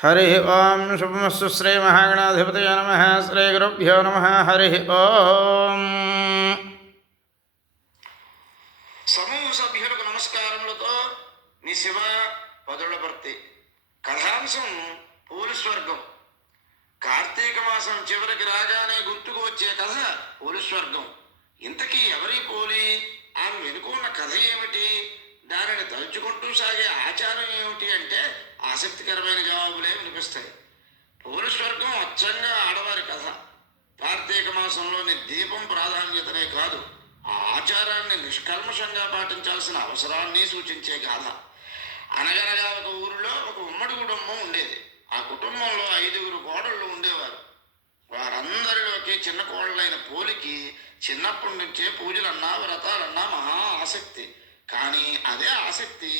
హరి ఓం శుభమస్తు శ్రీ మహాగణాధిపతయ నమః. శ్రీ గురుభ్యో నమః. హరి ఓం. సమూహ సభ్యులకు నమస్కారములతో మీ శివ పదులపర్తి. కథాంశం పోలీస్వర్గం. కార్తీక మాసం చివరికి రాగానే గుర్తుకు వచ్చే కథ పోలీస్వర్గం. ఇంతకీ ఎవరి పోలి, ఆమె వెనుకున్న కథ ఏమిటి, దానిని తలుచుకుంటూ సాగే ఆచారం ఏమిటి అంటే ఆసక్తికరమైన జవాబులే వినిపిస్తాయి. పోలీస్వర్గం అచ్చంగా ఆడవారి కథ. కార్తీక మాసంలోని దీపం ప్రాధాన్యతనే కాదు, ఆ ఆచారాన్ని నిష్కల్మషంగా పాటించాల్సిన అవసరాన్ని సూచించే గాథ. అనగనగా ఒక ఊరిలో ఒక ఉమ్మడి కుటుంబం ఉండేది. ఆ కుటుంబంలో 5 కోడళ్ళు ఉండేవారు. వారందరిలోకి చిన్న కోడలైన పోలికి చిన్నప్పటి నుంచే పూజలన్నా వ్రతాలన్నా మహా ఆసక్తి. కానీ అదే ఆసక్తి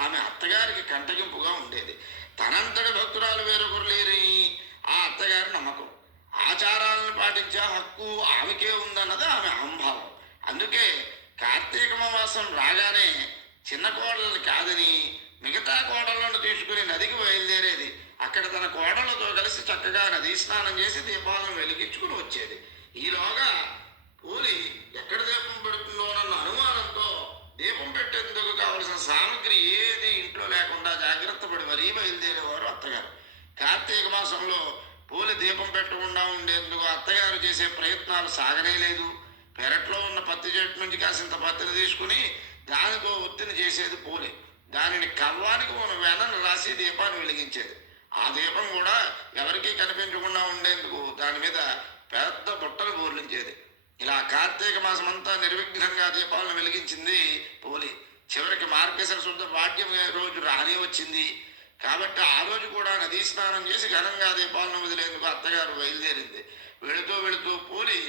ఆమె అత్తగారికి కంటగింపుగా ఉండేది. తనంతటి భక్తురాలు వేరొకరు లేరని ఆ అత్తగారి నమ్మకం. ఆచారాలను పాటించే హక్కు ఆమెకే ఉందన్నది ఆమె అహంభావం. అందుకే కార్తీక మాసం రాగానే చిన్న కోడలు కాదని మిగతా కోడళ్లను తీసుకుని నదికి బయలుదేరేది. అక్కడ తన కోడళ్లతో కలిసి చక్కగా నదీ స్నానం చేసి దీపాలను వెలిగించుకుని వచ్చేది. ఈలోగా పూలి ఎక్కడ దీపం పెడుతుందోనన్న అనుమానంతో దీపం పెట్టేందుకు కావలసిన సామగ్రి ఏది ఇంట్లో లేకుండా జాగ్రత్త పడి మరీ బయలుదేరేవారు అత్తగారు. కార్తీక మాసంలో పూలి దీపం పెట్టకుండా ఉండేందుకు అత్తగారు చేసే ప్రయత్నాలు సాగనే లేదు. పెరట్లో ఉన్న పత్తి చెట్టు నుంచి కాసింత పత్తిని తీసుకుని దానితో ఒత్తిని చేసేది పూలి. దానిని కవ్వానికి మన వెనను రాసి దీపాన్ని వెలిగించేది. ఆ దీపం కూడా ఎవరికీ కనిపించకుండా ఉండేందుకు దాని మీద పెద్ద బుట్టలు బోర్లించేది. ఇలా కార్తీక మాసం అంతా నిర్విఘ్నంగా దీపాలను వెలిగించింది పూలి. చివరికి మార్గశిర శుద్ధ పాడ్యం రోజు రాని వచ్చింది. కాబట్టి ఆ రోజు కూడా నదీ స్నానం చేసి ఘనంగా దీపాలను వదిలేందుకు అత్తగారు బయలుదేరింది. వెళుతూ వెళుతూ పూలి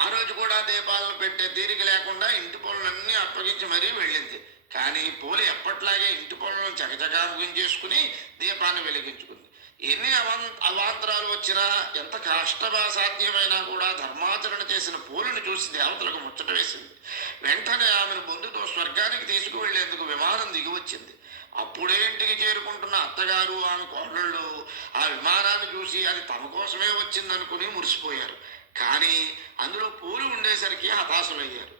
ఆ రోజు కూడా దీపాలను పెట్టే తీరిక లేకుండా ఇంటి పనులన్నీ అప్పగించి మరీ వెళ్ళింది. కానీ పూలి ఎప్పట్లాగే ఇంటి పనులను చకచకా ముగించేసుకుని దీపాన్ని వెలిగించుకుంది. ఎన్ని అవాంతరాలు వచ్చినా, ఎంత కష్టసాధ్యమైనా కూడా ధర్మాచరణ చేసిన పూలను చూసి దేవతలకు ముచ్చట వేసింది. వెంటనే ఆమెను ముందుతో స్వర్గానికి తీసుకువెళ్లేందుకు విమానం దిగి వచ్చింది. అప్పుడే ఇంటికి చేరుకుంటున్న అత్తగారు ఆమె కోడళ్ళు ఆ విమానాన్ని చూసి అది తమ కోసమే వచ్చిందనుకుని మురిసిపోయారు. కానీ అందులో పూలు ఉండేసరికి హతాశులయ్యారు.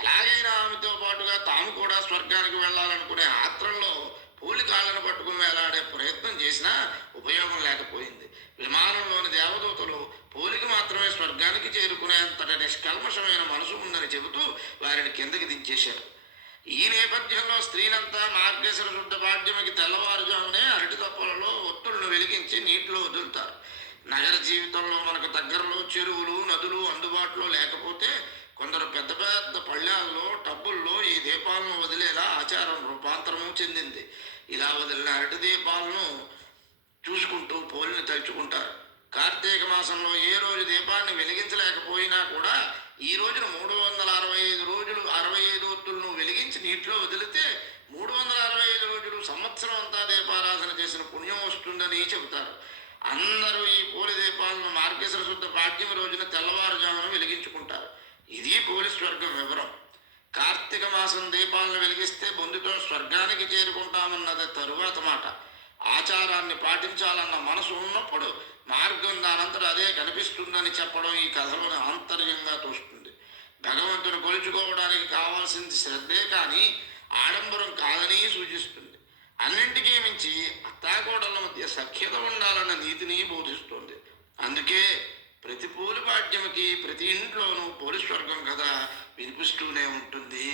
ఎలాగైనా ఆమెతో పాటుగా తాము కూడా స్వర్గానికి వెళ్ళాలనుకునే ఆత్రంలో పూలి కాళ్ళను పట్టుకుని వేలాడే ప్రయత్నం చేసినా ఉపయోగం లేకపోయింది. విమానంలోని దేవదూతలు పూలికి మాత్రమే స్వర్గానికి చేరుకునేంతటి నిష్కల్మషమైన మనసు ఉందని చెబుతూ వారిని కిందకి దించేశారు. ఈ నేపథ్యంలో స్త్రీలంతా మార్గశిర శుద్ధ పాడ్యమికి తెల్లవారుజామునే అరటి తప్పలలో ఒత్తులను వెలిగించి నీటిలో వదులుతారు. నగర జీవితంలో మనకు దగ్గరలో చెరువులు, నదులు అందుబాటులో లేకపోతే కొందరు పెద్ద పెద్ద పళ్ళాల్లో, టబ్బుల్లో ఈ దీపాలను వదిలేలా ఆచారం రూపాంతరము చెందింది. ఇలా వదిలిన అరటి దీపాలను చూసుకుంటూ పోలిని తలుచుకుంటారు. కార్తీక మాసంలో ఏ రోజు దీపాన్ని వెలిగించలేకపోయినా కూడా ఈ రోజున 365 రోజులు 65 ఒత్తులను వెలిగించి నీటిలో వదిలితే 365 రోజులు సంవత్సరం అంతా దీపారాధన చేసిన పుణ్యం వస్తుందని చెబుతారు. అందరూ ఈ పోలి దీపాలను మార్గశిర శుద్ధ పాడ్యమి రోజున తెల్లవారుజామున వెలిగించుకుంటారు. ఇది పోలి స్వర్గం వివరం. కార్తీక మాసం దీపాలను వెలిగిస్తే బొందుతో స్వర్గానికి చేరుకుంటామన్నది తరువాత మాట. ఆచారాన్ని పాటించాలన్న మనసు ఉన్నప్పుడు మార్గం దానంతట అదే కనిపిస్తుందని చెప్పడం ఈ కథలోని ఆంతర్యంగా తోస్తుంది. భగవంతుని కొలుచుకోవడానికి కావాల్సింది శ్రద్ధే కానీ ఆడంబరం కాదని సూచిస్తుంది. అన్నింటికీ మించి అత్తాకోడళ్ళ మధ్య సఖ్యత ఉండాలన్న నీతిని బోధిస్తుంది. అందుకే ప్రతి పూలి పాడ్యమికి ప్రతి ఇంట్లోనూ పోలీస్వర్గం కథ వినిపిస్తూనే ఉంటుంది.